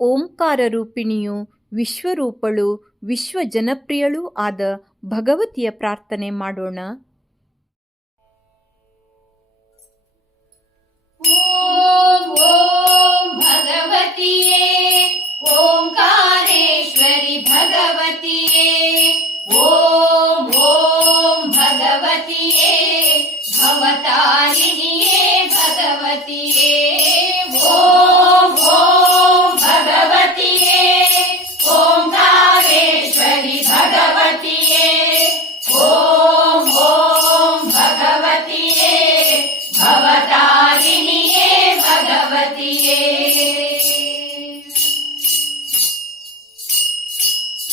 ಓಂಕಾರ ರೂಪಿಣಿಯು ವಿಶ್ವರೂಪಳು ವಿಶ್ವಜನಪ್ರಿಯಳೂ ಆದ ಭಗವತಿಯ ಪ್ರಾರ್ಥನೆ ಮಾಡೋಣ. ಓಂ ಓಂ ಭಗವತಿಯೇ ಓಂಕಾರೇಶ್ವರಿ ಭಗವತಿಯೇ ಓಂ ಓಂ ಭಗವತಿಯೇ ಭವತಾರಿಣಿಯೇ ಭಗವತಿಯೇ ಓಂ ಓಂ ಭಗವತಿಯೇ ಓಂಕಾರೇಶ್ವರಿ ಭಗವತಿಯೇ ಓಂ ಓಂ ಭಗವತಿಯೇ ಭವತಾರಿಣಿಯೇ ಭಗವತಿಯೇ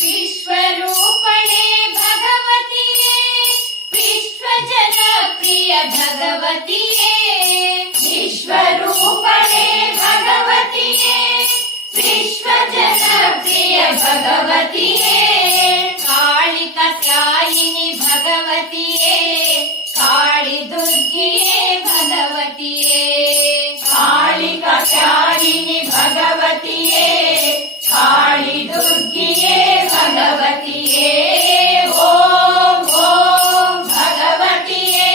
ವಿಶ್ವರೂಪಣೆ ಭಗವತಿಯೇ ವಿಶ್ವಜನಪ್ರಿಯ ಭಗವತಿಯೇ ವಿಶ್ವರೂಪಣೆ ಭಗವತಿಯೇ ವಿಶ್ವಜನಪ್ರಿಯ ಭಗವತಿಯೇ ಕಾಳಿಕತ್ಯಾಯಿನಿ ಭಗವತಿಯೇ ಕಾಳಿ ದುರ್ಗಿಯೇ ಭಗವತಿಯೇ ಕಾಳಿಕತ್ಯಾಯಿನಿ ಭಗವತಿಯೇ ಕಾಳಿ ದುರ್ಗಿಯೇ ಭಗವತಿಯೇ ಓಂ ಓಂ ಭಗವತಿಯೇ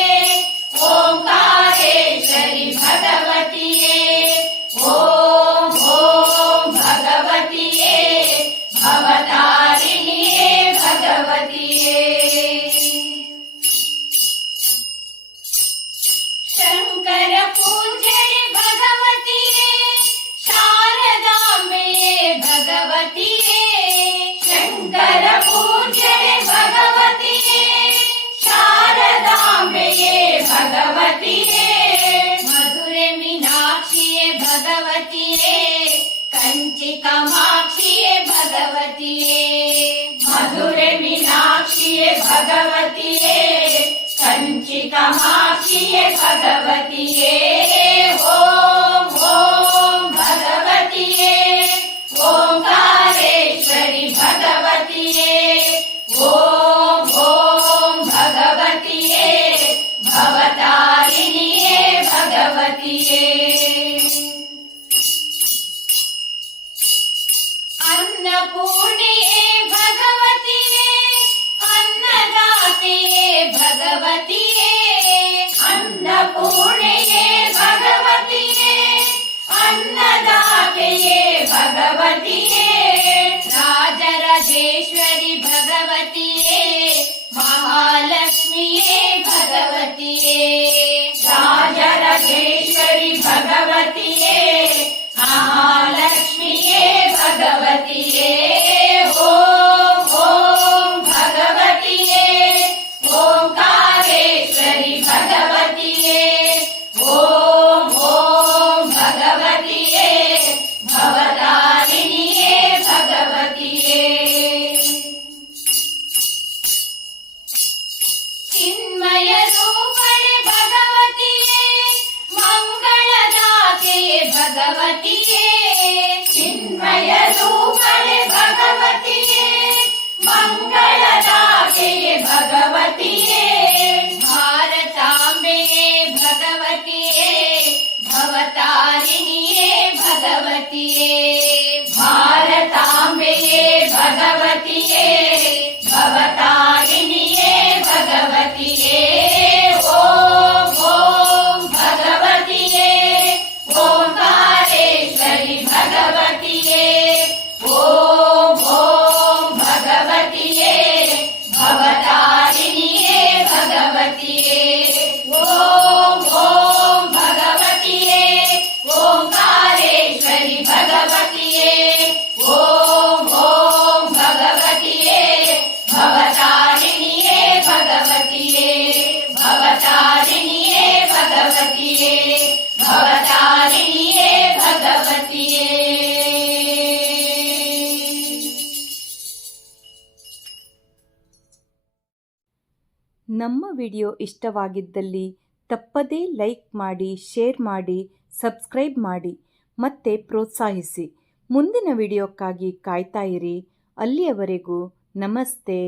ಓಂಕಾರೇಶ್ವರಿ ಭಗವತಿಯೇ ಓಂ ಓಂ ಭಗವತಿಯೇ ಭವತಾರಿಣಿಯೇ ಭಗವತಿಯೇ ಶಂಕರ ಪೂಜೆಗೆ ಭಗವತಿಯೇ ಶಾರದಾಂಬೆಯೇ ಭಗವತಿಯೇ ಶಂಕರ ಪೂಜೆಗೆ ಭಗವತಿಯೇ ಶಾರದಾಂಬೆಯೇ ಭಗವತಿಯೇ ಮಧುರೆ ಮೀನಾಕ್ಷಿಯೇ ಭಗವತಿಯೇ ಕಂಚಿ ಕಾಮಾಕ್ಷಿಯೇ ಭಗವತಿಯೇ ಮಧುರೆ ಮೀನಾಕ್ಷಿಯೇ ಭಗವತಿಯೇ ಕಂಚಿ ಕಾಮಾಕ್ಷಿಯೇ ಭಗವತಿಯೇ ಓಂ ಓಂ ಭಗವತಿಯೇ ಓಂಕಾರೇಶ್ವರಿ ಭಗವತಿಯೇ ಓಂ ಓಂ ಭಗವತಿಯೇ ಭವತಾರಿಣಿಯೇ ಭಗವತಿಯೇ ಅನ್ನಪೂರ್ಣಿಯೇ ಭಗವತಿಯೇ ಅನ್ನದಾತೆಯೇ ಭಗವತಿಯೇ ಅನ್ನಪೂರ್ಣಿಯೇ ಭಗವತಿಯೇ ಅನ್ನದಾತೆಯೇ ಭಗವತಿಯೇ ರಾಜರಾಜೇಶ್ವರಿ ಭಗವತಿಯೇ ಮಹಾಲಕ್ಷ್ಮಿಯೇ ಭಗವತಿಯೇ ರಾಜರಾಜೇಶ್ವರಿ ಭಗವತಿಯೇ ಮಹಾಲಕ್ಷ್ಮಿಯೇ ಭಗವತಿಯೇ ಓಂ ಓಂ ಭಗವತಿಯೇ ಓಂಕಾರೇಶ್ವರಿ ಭಗವತಿಯೇ ಓಂ ಓಂ ಭಗವತಿಯೇ ಭವತಾರಿಣಿಯೇ ಭಗವತಿಯೇ ಚಿನ್ಮಯ ರೂಪಣೆ ಭಗವತಿಯೇ ಮಂಗಳದಾತೆಯೇ ಭಗವತಿಯೇ ಚಿನ್ಮಯ ರೂಪಣೆ ಭಗವತಿಯೇ ಮಂಗಳದಾತೆಯೇ ಭಗವತಿಯೇ ಭಾರತಾಂಬೆಯೇ ಭಗವತಿಯೇ ಭವತಾರಿಣಿಯೇ ಭಗವತಿಯೇ ಭಾರತಾಂಬೆಯೇ ಭಗವತಿಯೇ ಭವತಾರಿಣಿಯೇ ಭಗವತಿಯೇ ಓಂ ಓಂ ಭಗವತಿಯೇ ಓಂಕಾರೇಶ್ವರಿ ಭಗವತಿಯೇ ಓಂ ಓಂ ಭಗವತಿಯೇ ಭವತಾರಿಣಿಯೇ ಭಗವತಿಯೇ ಓಂ ಓಂ ಭಗವತಿಯೇ ಓಂಕಾರೇಶ್ವರಿ ಭಗವತಿಯೇ ಓಂ ಓಂ ಭಗವತಿಯೇ ಭವತಾರಿಣಿಯೇ ಭಗವತಿಯೇ ಭವತಾರಿಣಿಯೇ ಭಗವತಿಯೇ ಭವತಾರಿಣಿಯೇ ಭಗವತಿಯೇ. ನಮ್ಮ ವಿಡಿಯೋ ಇಷ್ಟವಾಗಿದ್ದಲ್ಲಿ ತಪ್ಪದೇ ಲೈಕ್ ಮಾಡಿ, ಶೇರ್ ಮಾಡಿ, ಸಬ್ಸ್ಕ್ರೈಬ್ ಮಾಡಿ ಮತ್ತೆ ಪ್ರೋತ್ಸಾಹಿಸಿ. ಮುಂದಿನ ವಿಡಿಯೋಕ್ಕಾಗಿ ಕಾಯ್ತಾ ಇರಿ. ಅಲ್ಲಿಯವರೆಗೂ ನಮಸ್ತೆ.